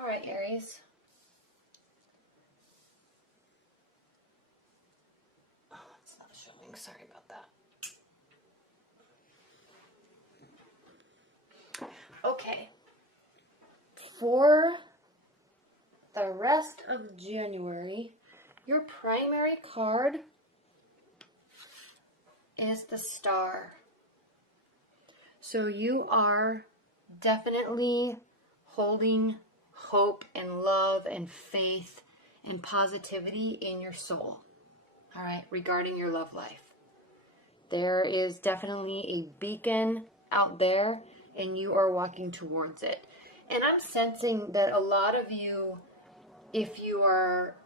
All right, Aries. Oh, it's not showing. Sorry about that. Okay. For the rest of January, your primary card is the Star. So you are definitely holding hope and love and faith and positivity in your soul, all right, regarding your love life. There is definitely a beacon out there, and you are walking towards it. And I'm sensing that a lot of you, if you are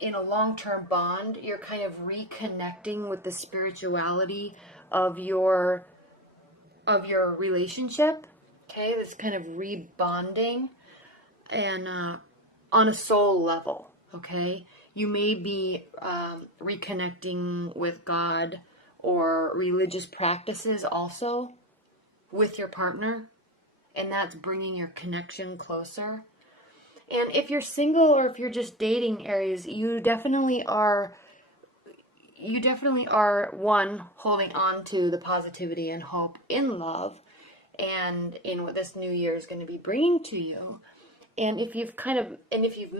in a long-term bond, you're kind of reconnecting with the spirituality of your relationship. Okay, this kind of rebonding, and on a soul level. Okay, you may be reconnecting with God or religious practices also with your partner, and that's bringing your connection closer. And if you're single or if you're just dating, Aries, you definitely are one, holding on to the positivity and hope in love and in what this new year is going to be bringing to you. And if you've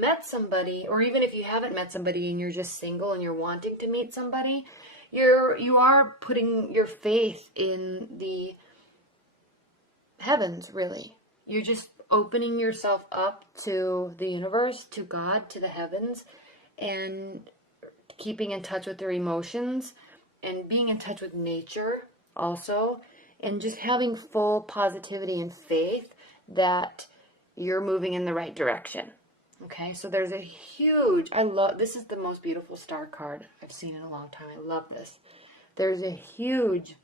met somebody, or even if you haven't met somebody and you're just single and you're wanting to meet somebody, you are putting your faith in the heavens, really. You're just opening yourself up to the universe, to God, to the heavens, and keeping in touch with their emotions and being in touch with nature also, and just having full positivity and faith that you're moving in the right direction. Okay, so there's a huge, this is the most beautiful star card I've seen in a long time. I love this. There's a huge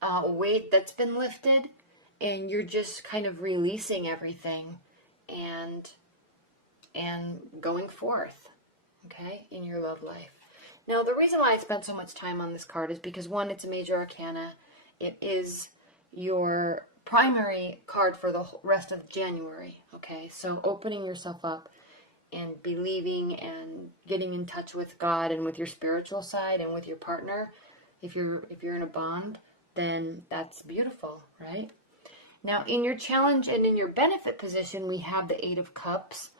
weight that's been lifted, and you're just kind of releasing everything and going forth, okay, in your love life. Now, the reason why I spent so much time on this card is because, one, it's a major arcana. It is your primary card for the rest of January, okay? So opening yourself up and believing and getting in touch with God and with your spiritual side and with your partner, if you're in a bond, then that's beautiful, right? Now, in your challenge and in your benefit position, we have the Eight of Cups.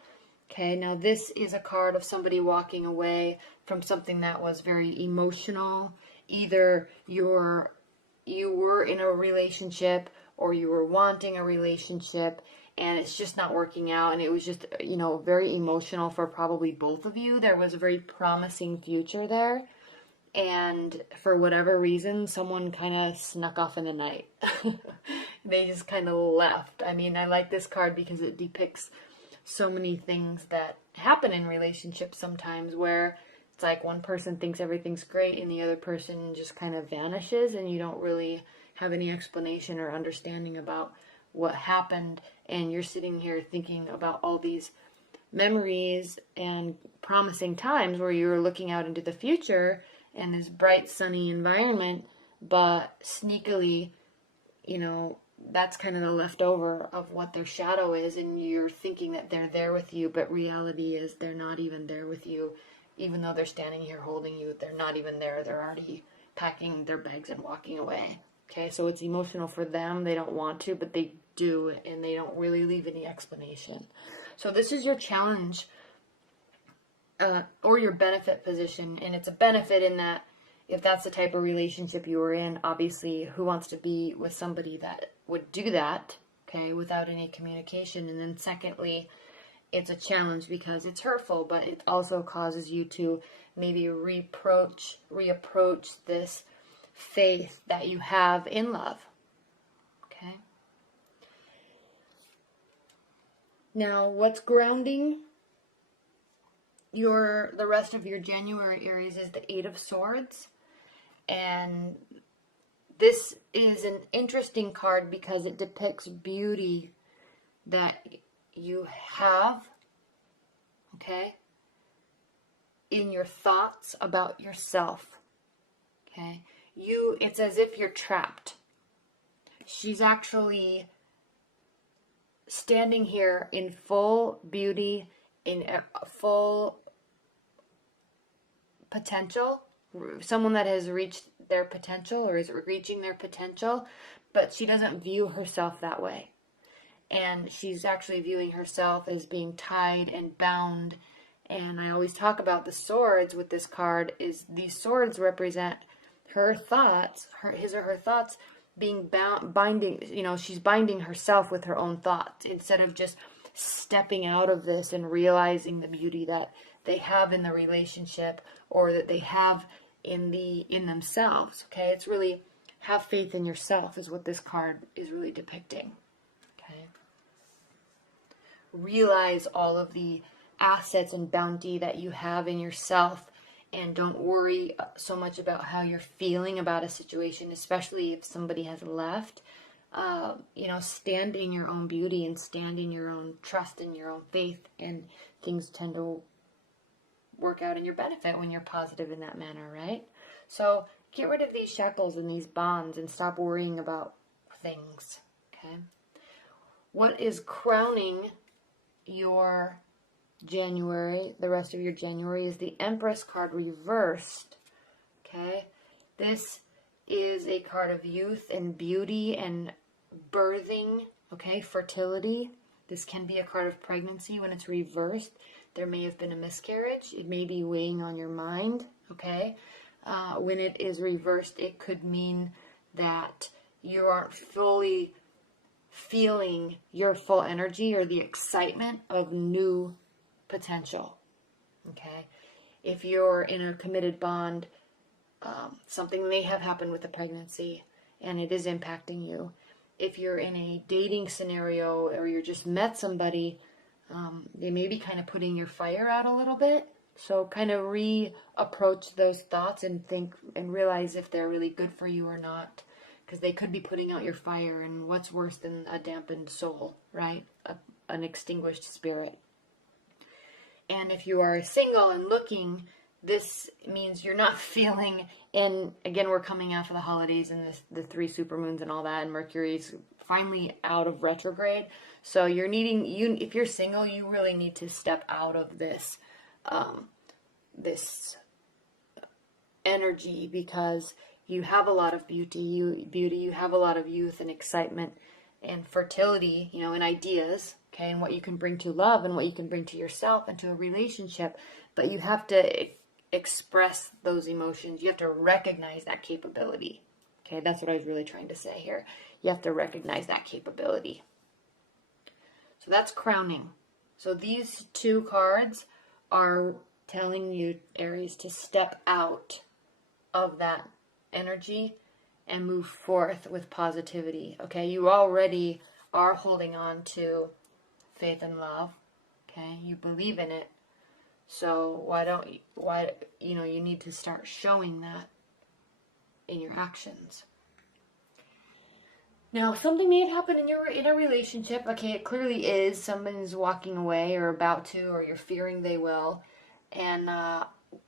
Okay, now this is a card of somebody walking away from something that was very emotional. Either you were in a relationship, or you were wanting a relationship, and it's just not working out, and it was just, very emotional for probably both of you. There was a very promising future there, and for whatever reason, someone kind of snuck off in the night. They just kind of left. I mean, I like this card because it depicts so many things that happen in relationships sometimes, where it's like one person thinks everything's great and the other person just kind of vanishes, and you don't really have any explanation or understanding about what happened, and you're sitting here thinking about all these memories and promising times where you were looking out into the future and this bright sunny environment, but sneakily, that's kind of the leftover of what their shadow is, and you're thinking that they're there with you, but reality is they're not even there with you. Even though they're standing here holding you, they're not even there. They're already packing their bags and walking away. Okay, so it's emotional for them. They don't want to, but they do, and they don't really leave any explanation. So this is your challenge or your benefit position, and it's a benefit in that if that's the type of relationship you were in, obviously, who wants to be with somebody that would do that, okay, without any communication? And then secondly, it's a challenge because it's hurtful, but it also causes you to maybe reapproach this faith that you have in love, okay? Now, what's grounding the rest of your January, Aries, is the Eight of Swords. And this is an interesting card because it depicts beauty that you have, okay, in your thoughts about yourself, okay? It's as if you're trapped. She's actually standing here in full beauty, in full potential, someone that has reached their potential or is reaching their potential, but she doesn't view herself that way. And she's actually viewing herself as being tied and bound. And I always talk about the swords with this card, is these swords represent her thoughts, his or her thoughts being binding, you know, she's binding herself with her own thoughts instead of just stepping out of this and realizing the beauty that they have in the relationship or that they have in themselves. Okay, it's really have faith in yourself is what this card is really depicting. Okay, realize all of the assets and bounty that you have in yourself, and don't worry so much about how you're feeling about a situation, especially if somebody has left. You know, stand in your own beauty and stand in your own trust and your own faith, and things tend to work out in your benefit when you're positive in that manner, right? So get rid of these shackles and these bonds and stop worrying about things, okay? What is crowning your January, the rest of your January, is the Empress card reversed, okay? This is a card of youth and beauty and birthing, okay, fertility. This can be a card of pregnancy when it's reversed. There may have been a miscarriage. It may be weighing on your mind, okay? When it is reversed, it could mean that you aren't fully feeling your full energy or the excitement of new potential, okay? If you're in a committed bond, something may have happened with the pregnancy and it is impacting you. If you're in a dating scenario or you just met somebody, they may be kind of putting your fire out a little bit. So kind of reapproach those thoughts and think and realize if they're really good for you or not, because they could be putting out your fire, and what's worse than a dampened soul, right? An extinguished spirit. And if you are single and looking, this means you're not feeling, and again, we're coming after the holidays and the 3 supermoons and all that, and Mercury's finally out of retrograde. So you're needing, if you're single, you really need to step out of this, this energy, because you have a lot of beauty, you have a lot of youth and excitement and fertility, you know, and ideas, okay, and what you can bring to love and what you can bring to yourself and to a relationship. But you have to express those emotions. You have to recognize that capability. Okay, that's what I was really trying to say here. You have to recognize that capability. So that's crowning. So these 2 cards are telling you, Aries, to step out of that energy and move forth with positivity. Okay, you already are holding on to faith and love. Okay, you believe in it. So you need to start showing that in your actions. Now, something may have happened in a relationship. Okay, it clearly is. Someone's walking away or about to, or you're fearing they will. And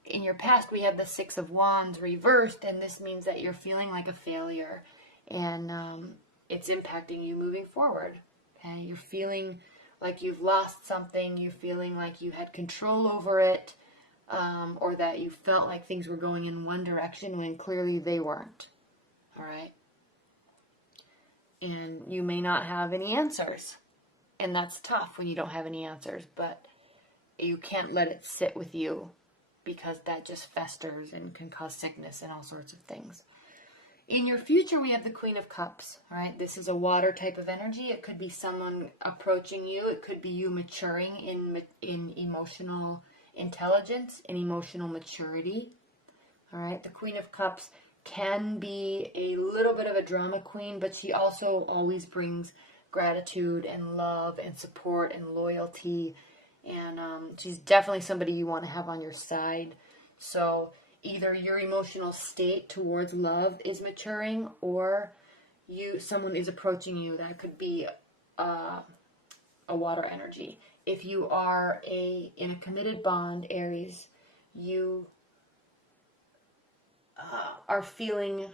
in your past, we have the 6 of Wands reversed, and this means that you're feeling like a failure, and it's impacting you moving forward. Okay, you're feeling like you've lost something. You're feeling like you had control over it, or that you felt like things were going in one direction when clearly they weren't. All right? And you may not have any answers. And that's tough when you don't have any answers, but you can't let it sit with you, because that just festers and can cause sickness and all sorts of things. In your future, we have the Queen of Cups. All right, this is a water type of energy. It could be someone approaching you. It could be you maturing in emotional intelligence and emotional maturity. All right, the Queen of Cups can be a little bit of a drama queen, but she also always brings gratitude and love and support and loyalty. And she's definitely somebody you want to have on your side. So either your emotional state towards love is maturing, or someone is approaching you. That could be a water energy. If you are in a committed bond, Aries, you are feeling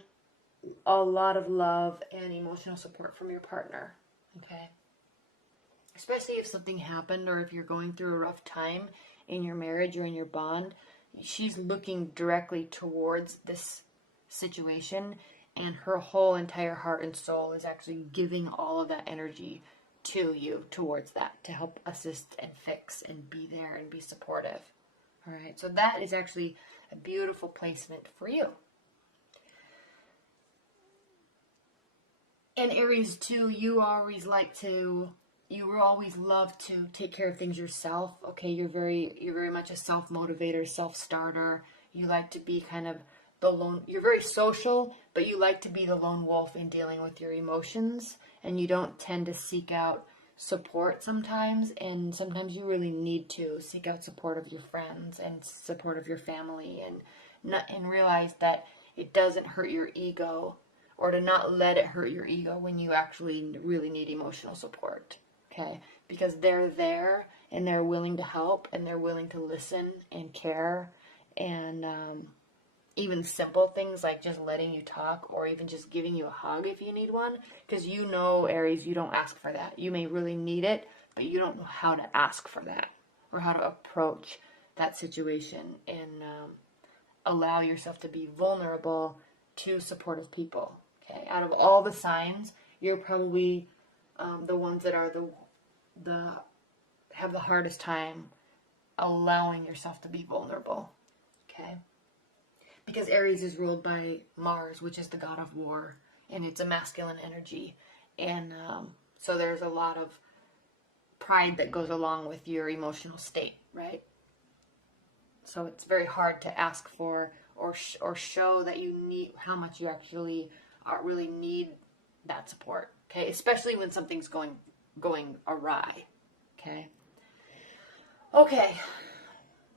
a lot of love and emotional support from your partner. Okay. especially if something happened or if you're going through a rough time in your marriage or in your bond. She's looking directly towards this situation, and her whole entire heart and soul is actually giving all of that energy to you towards that, to help assist and fix and be there and be supportive. All right, so that is actually a beautiful placement for you. And Aries too, you always love to take care of things yourself. Okay, you're very much a self-motivator, self-starter. You like to be kind of the lone, you're very social, but you like to be the lone wolf in dealing with your emotions, and you don't tend to seek out support sometimes, and sometimes you really need to seek out support of your friends and support of your family, and realize that it doesn't hurt your ego, or to not let it hurt your ego when you actually really need emotional support. Okay, because they're there and they're willing to help and they're willing to listen and care, and even simple things like just letting you talk or even just giving you a hug if you need one. Because you know, Aries, you don't ask for that. You may really need it, but you don't know how to ask for that or how to approach that situation and allow yourself to be vulnerable to supportive people. Okay, out of all the signs, you're probably the ones that are have the hardest time allowing yourself to be vulnerable. Okay, because Aries is ruled by Mars, which is the god of war, and it's a masculine energy, and so there's a lot of pride that goes along with your emotional state, right? So it's very hard to ask for or show that you need, how much you actually really need that support. Okay, especially when something's going awry. Okay.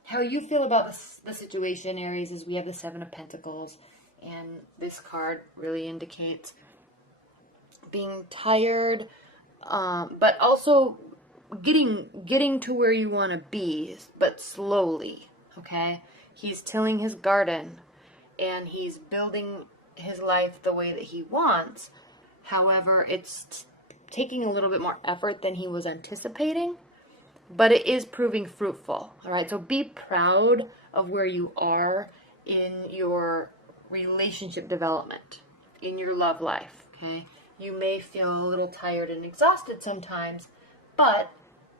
How you feel about the situation, Aries, is we have the Seven of Pentacles, and this card really indicates being tired, but also getting to where you want to be, but slowly. Okay, he's tilling his garden, and he's building his life the way that he wants. However, it's taking a little bit more effort than he was anticipating, but it is proving fruitful. All right, so be proud of where you are in your relationship development, in your love life. Okay, you may feel a little tired and exhausted sometimes, but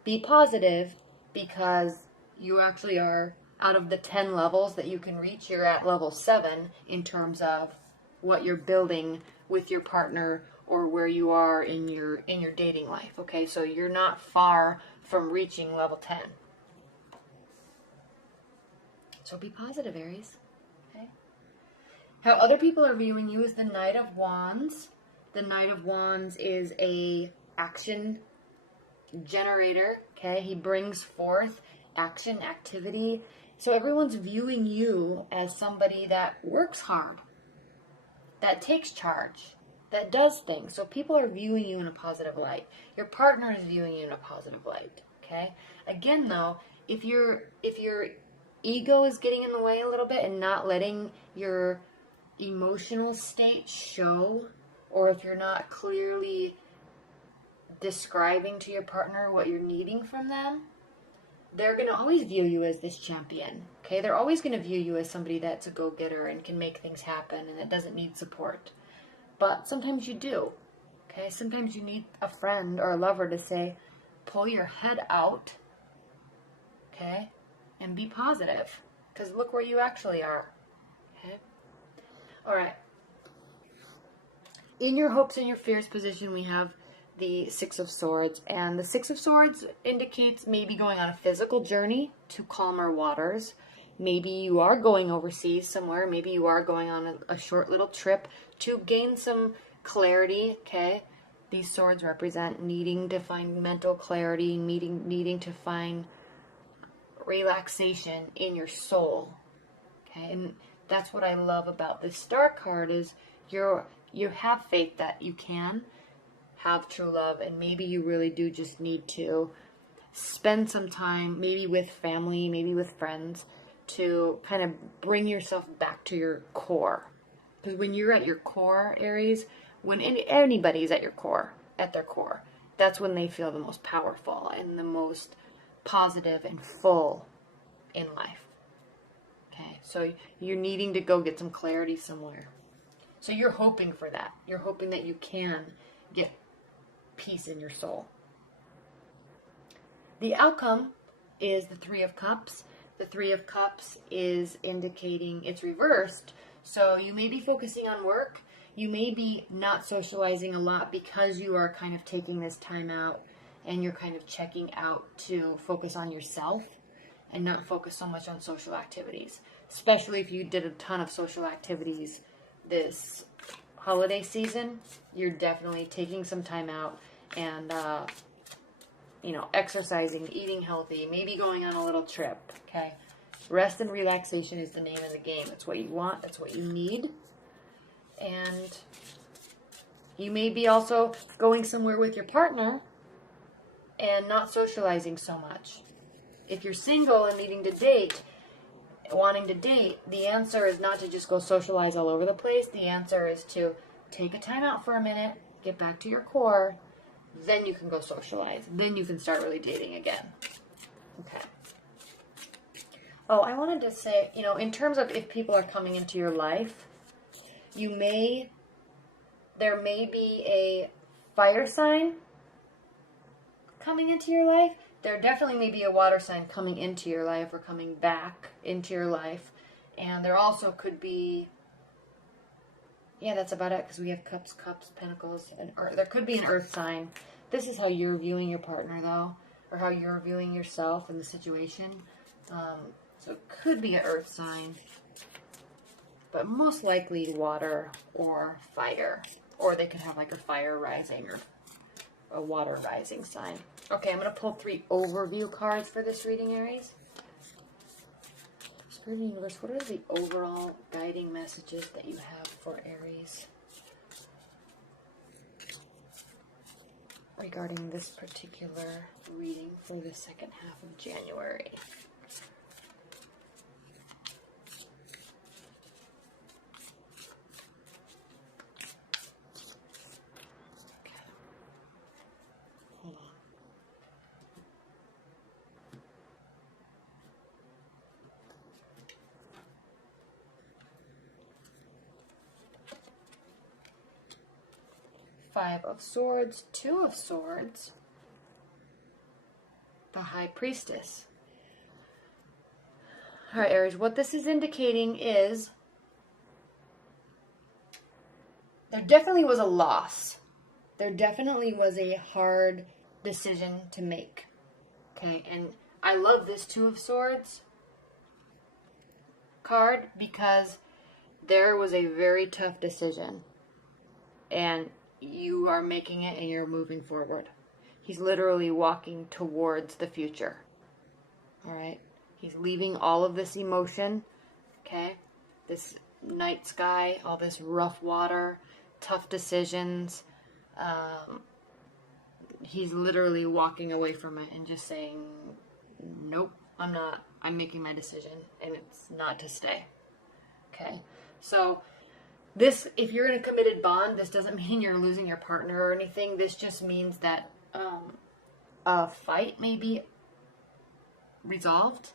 be positive, because you actually are, out of the 10 levels that you can reach, you're at level 7 in terms of what you're building with your partner or where you are in your dating life. Okay, so you're not far from reaching level 10. So be positive, Aries. Okay. How other people are viewing you is the Knight of Wands. The Knight of Wands is a action generator. Okay, he brings forth action, activity. So everyone's viewing you as somebody that works hard, that takes charge, that does things. So people are viewing you in a positive light. Your partner is viewing you in a positive light. Okay. Again, though, if your ego is getting in the way a little bit and not letting your emotional state show, or if you're not clearly describing to your partner what you're needing from them, they're going to always view you as this champion. Okay, they're always going to view you as somebody that's a go-getter and can make things happen and that doesn't need support. But sometimes you do. Okay, sometimes you need a friend or a lover to say, pull your head out, okay, and be positive, because look where you actually are. Okay, all right. In your hopes and your fears position, we have the Six of Swords, and the Six of Swords indicates maybe going on a physical journey to calmer waters. Maybe you are going overseas somewhere. Maybe you are going on a short little trip to gain some clarity. Okay, these swords represent needing to find mental clarity, needing to find relaxation in your soul. Okay, and that's what I love about this Star card is you have faith that you can have true love, and maybe you really do just need to spend some time, maybe with family, maybe with friends, to kind of bring yourself back to your core. Because when you're at your core, Aries, when anybody's at their core, that's when they feel the most powerful and the most positive and full in life. Okay, so you're needing to go get some clarity somewhere. So you're hoping for that. You're hoping that you can get peace in your soul. The outcome is the Three of Cups. The Three of Cups is indicating it's reversed. So you may be focusing on work. You may be not socializing a lot because you are kind of taking this time out and you're kind of checking out to focus on yourself and not focus so much on social activities. Especially if you did a ton of social activities this holiday season, you're definitely taking some time out and, exercising, eating healthy, maybe going on a little trip, okay? Rest and relaxation is the name of the game. It's what you want. It's what you need. And you may be also going somewhere with your partner and not socializing so much. If you're single and needing to date, wanting to date, the answer is not to just go socialize all over the place. The answer is to take a time out for a minute, get back to your core, then you can go socialize. Then you can start really dating again. Okay. Oh, I wanted to say, in terms of if people are coming into your life, there may be a fire sign coming into your life. There definitely may be a water sign coming into your life or coming back into your life. And there also could be, that's about it, because we have cups, pentacles, and earth. There could be an earth sign. This is how you're viewing your partner, though, or how you're viewing yourself in the situation. So it could be an earth sign, but most likely water or fire. Or they could have like a fire rising or a water rising sign. Okay, I'm going to pull 3 overview cards for this reading, Aries. Spirit Universe, what are the overall guiding messages that you have for Aries regarding this particular reading for the second half of January? Five of Swords, Two of Swords, the High Priestess. All right, Aries, what this is indicating is there definitely was a loss. There definitely was a hard decision to make. Okay, and I love this Two of Swords card because there was a very tough decision. And you are making it and you're moving forward. He's literally walking towards the future. All right? He's leaving all of this emotion, okay? This night sky, all this rough water, tough decisions. He's literally walking away from it and just saying, nope, I'm not. I'm making my decision and it's not to stay. Okay? So this, if you're in a committed bond, this doesn't mean you're losing your partner or anything. This just means that a fight may be resolved,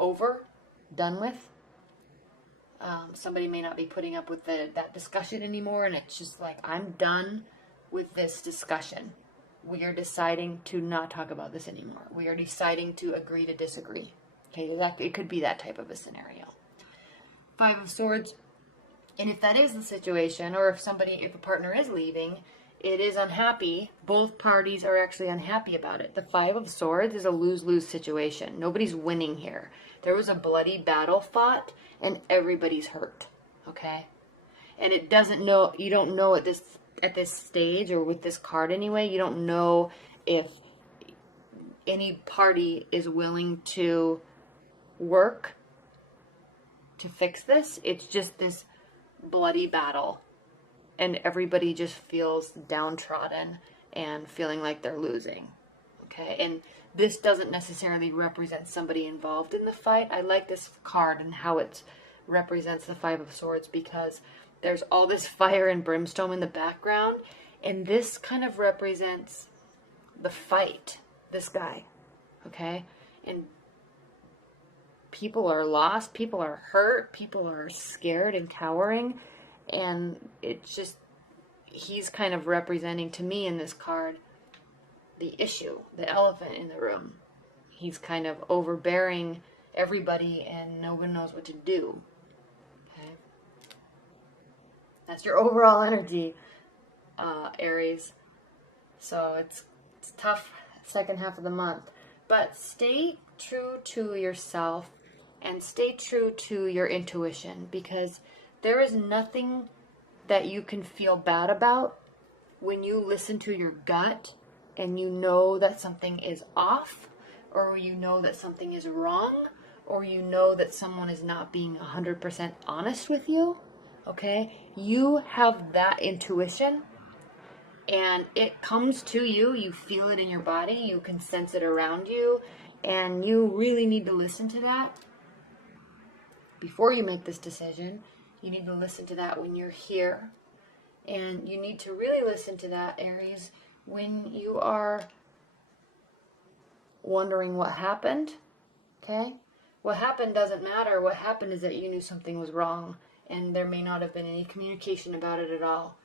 over, done with. Somebody may not be putting up with that discussion anymore, and it's just like, I'm done with this discussion. We are deciding to not talk about this anymore. We are deciding to agree to disagree. Okay, it could be that type of a scenario. Five of Swords. And if that is the situation, or if a partner is leaving, it is unhappy. Both parties are actually unhappy about it. The Five of Swords is a lose-lose situation. Nobody's winning here. There was a bloody battle fought, and everybody's hurt. Okay? And you don't know at this stage, or with this card anyway, you don't know if any party is willing to work to fix this. It's just this bloody battle, and everybody just feels downtrodden and feeling like they're losing. Okay, and this doesn't necessarily represent somebody involved in the fight. I like this card and how it represents the Five of Swords because there's all this fire and brimstone in the background, and this kind of represents the fight, this guy, okay? And people are lost, people are hurt, people are scared and cowering, and it's just, he's kind of representing to me in this card the issue, the elephant in the room. He's kind of overbearing everybody and no one knows what to do. Okay? That's your overall energy, Aries. So it's tough second half of the month. But stay true to yourself and stay true to your intuition, because there is nothing that you can feel bad about when you listen to your gut and you know that something is off, or you know that something is wrong, or you know that someone is not being 100% honest with you, okay? You have that intuition, and it comes to you. You feel it in your body. You can sense it around you, and you really need to listen to that before you make this decision. You need to listen to that when you're here, and you need to really listen to that, Aries, when you are wondering what happened, okay? What happened doesn't matter. What happened is that you knew something was wrong, and there may not have been any communication about it at all,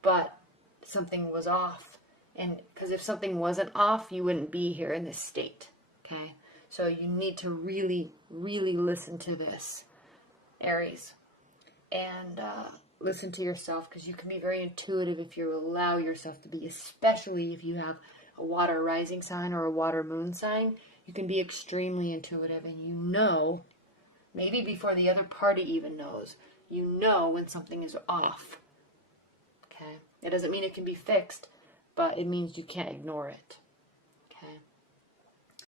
but something was off. And because if something wasn't off, you wouldn't be here in this state, okay? So you need to really, really listen to this, Aries, and listen to yourself, because you can be very intuitive if you allow yourself to be, especially if you have a water rising sign or a water moon sign. You can be extremely intuitive, and you know, maybe before the other party even knows, you know when something is off, okay? It doesn't mean it can be fixed, but it means you can't ignore it, okay?